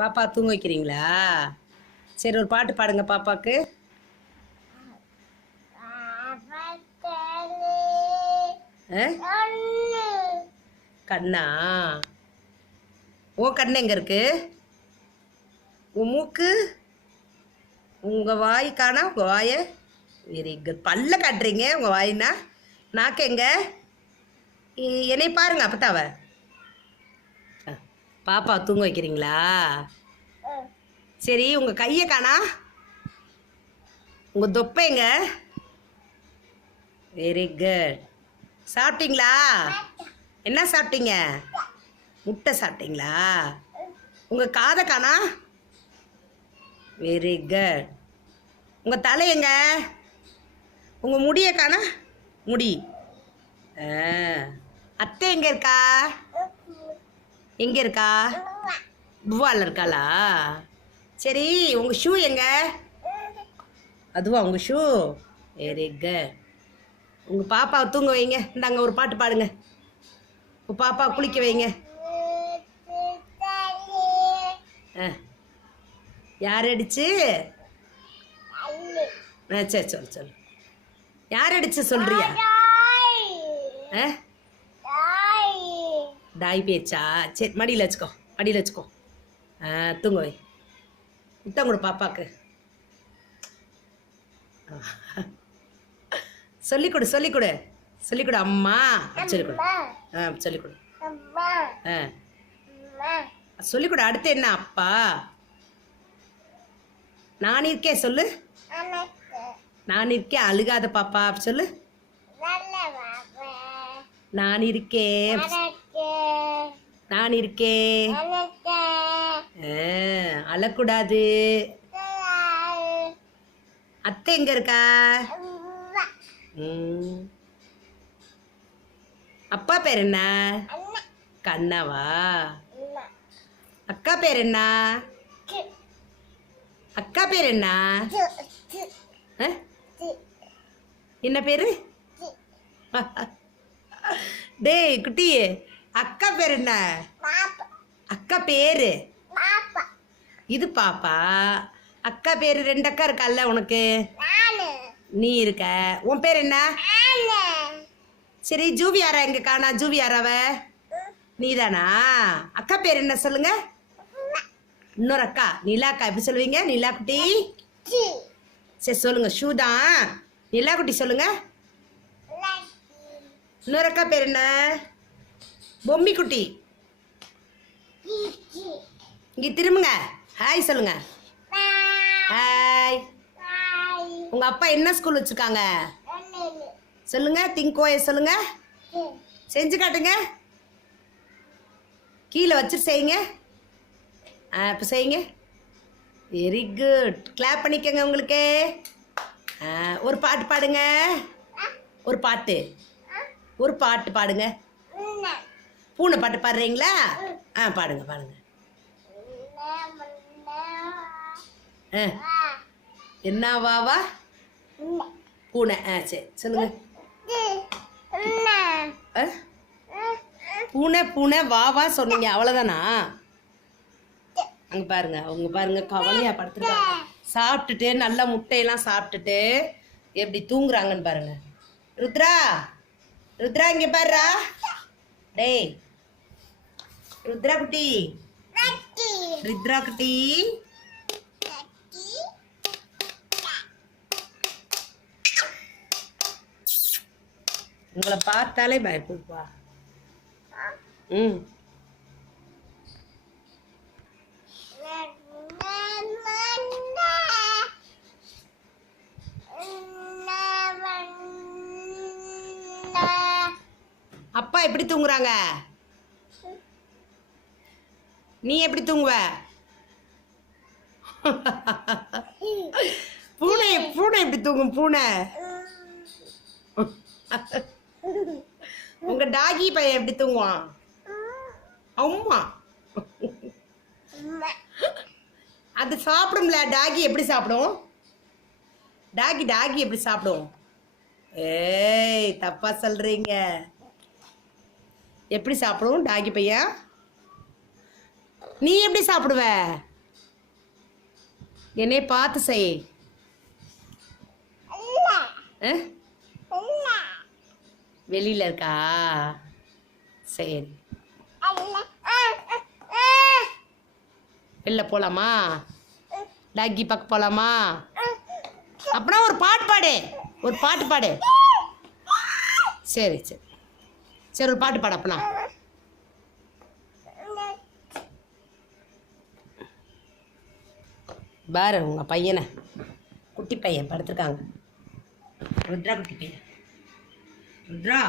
பாப்பா தூங்க வைக்கிறீங்களா? சரி, ஒரு பாட்டு பாடுங்க பாப்பாக்கு. கண்ணா? உன் கண்ணு எங்க இருக்கு? உன் மூக்கு? உங்க வாய் காணா? உங்க வாய வெரி குட். பல்ல காட்டுறீங்க உங்க வாயினா. நாக்கு எங்க? என்னை பாருங்க அப்பத்தாவ. பாப்பா தூங்க வைக்கிறீங்களா? சரி, உங்க கையை காணா? உங்க தொப்பைங்க? Very good. சாப்பிட்டீங்களா? என்ன சாப்பிட்டீங்க? முட்டை சாப்பிட்டீங்களா? உங்க காதை காணா? Very good. உங்க தலை எங்க? உங்க முடிய காணா? முடி. அத்தை எங்க இருக்கா? எங்க இருக்கா? புவால இருக்காளா? சரி, உங்க ஷூ எங்க? அதுவா உங்க ஷூ? Very good. உங்க பாப்பாவை தூங்க வைங்க. இந்தாங்க ஒரு பாட்டு பாடுங்க. உங்க பாப்பா குளிக்க வைங்க. யார் அடிச்சு? சரி சொல் சொல். யார் அடிச்சு சொல்றியா? டாய் பேச்சா? சரி, மடியில் வச்சுக்கோ, மடியில் வச்சுக்கோ. தூங்க வை. முத்தம் கொடு பாப்பாக்கு. சொல்லிக்கொடு சொல்லிக்கொடு சொல்லிக்கொடு. அம்மா சொல்லிக்கொடு. சொல்லிக்கொடு. சொல்லிக்கொடு. அடுத்து என்ன? அப்பா. நான் இருக்கேன் சொல்லு. நான் இருக்கேன். அழுகாத பாப்பா சொல்லு. நான் இருக்கேன். நான் இருக்கேன். அழக்கூடாது. அத்தை எங்க இருக்கா? அப்பா பேர் என்ன? கண்ணாவா? அக்கா பேர் என்ன? அக்கா பேர் என்ன? என்ன பேரு? டேய் குட்டி, அக்கா பேர் என்ன? அக்கா பேரு இது பாப்பா. அக்கா பேரு. 2 அக்கா இருக்கல்ல உனக்கு? நீ இருக்க. உன் பேர் என்ன? சரி, ஜூவியாரா எங்க காணா? ஜூவியாராவ நீதானா? அக்கா பேர் என்ன சொல்லுங்க? இன்னொரு அக்கா நிலாக்கா. எப்படி சொல்லுவீங்க? நிலா குட்டி. சரி சொல்லுங்க. ஷூ தான். நிலா குட்டி சொல்லுங்க. இன்னொரு அக்கா பேர் என்ன? பொம்மி குட்டி. இங்க திரும்புங்க. ஹாய் சொல்லுங்க. ஹாய். உங்க அப்பா என்ன ஸ்கூல் வச்சிருக்காங்க சொல்லுங்க. திங்கோய சொல்லுங்க. செஞ்சு காட்டுங்க. கீழே வச்சு செய்யுங்க. இப்போ செய்யுங்க. Very good. கிளாப் பண்ணிக்கோங்க உங்களுக்கு. ஒரு பாட்டு பாடுங்க. ஒரு பாட்டு பாடுங்க. பூனை பாட்டு பாடுறீங்களா? பாடுங்க பாடுங்க. என்ன வாவா? பூனை. சரி சொல்லுங்க. பூனை பூனை வாவா சொன்னீங்க, அவ்வளோதானா? அங்கே பாருங்க, அவங்க பாருங்க கவலையா படுத்துருக்காங்க. சாப்பிட்டுட்டு நல்லா முட்டையெல்லாம் சாப்பிட்டுட்டு எப்படி தூங்குறாங்கன்னு பாருங்க. ருத்ரா, ருத்ரா இங்கே பாருடா. டேய் ருத்ரா குட்டி, ருத்ரா குட்டி. உங்களை பார்த்தாலே பயப்படுப்பா. அப்பா எப்படி தூங்குறாங்க? நீ எப்படி தூங்குவ? பூனை பூனை எப்படி தூங்கும்? பூனை. உங்க டாகி பையன் எப்படி தூங்குவான்? அம்மா அது சாப்பிடும்ல. டாகி எப்படி சாப்பிடும்? டாகி எப்படி சாப்பிடும்? ஏய், தப்பா சொல்றீங்க. எப்படி சாப்பிடும் டாகி பையன்? நீ எப்படி சாப்பிடுவ? என்னைய பார்த்து செய். வெளியில இருக்கா? சரி, வெளில போலாமா? டாக்கி பார்க்க போலாமா? அப்படின்னா ஒரு பாட்டு பாடு, ஒரு பாட்டு பாடு. சரி சரி சரி, ஒரு பாட்டு பாடு அப்பனா. பாரு உங்க பையனை, குட்டி பையன் படுத்துருக்காங்க. ருத்ரா குட்டி பையன். ருத்ரா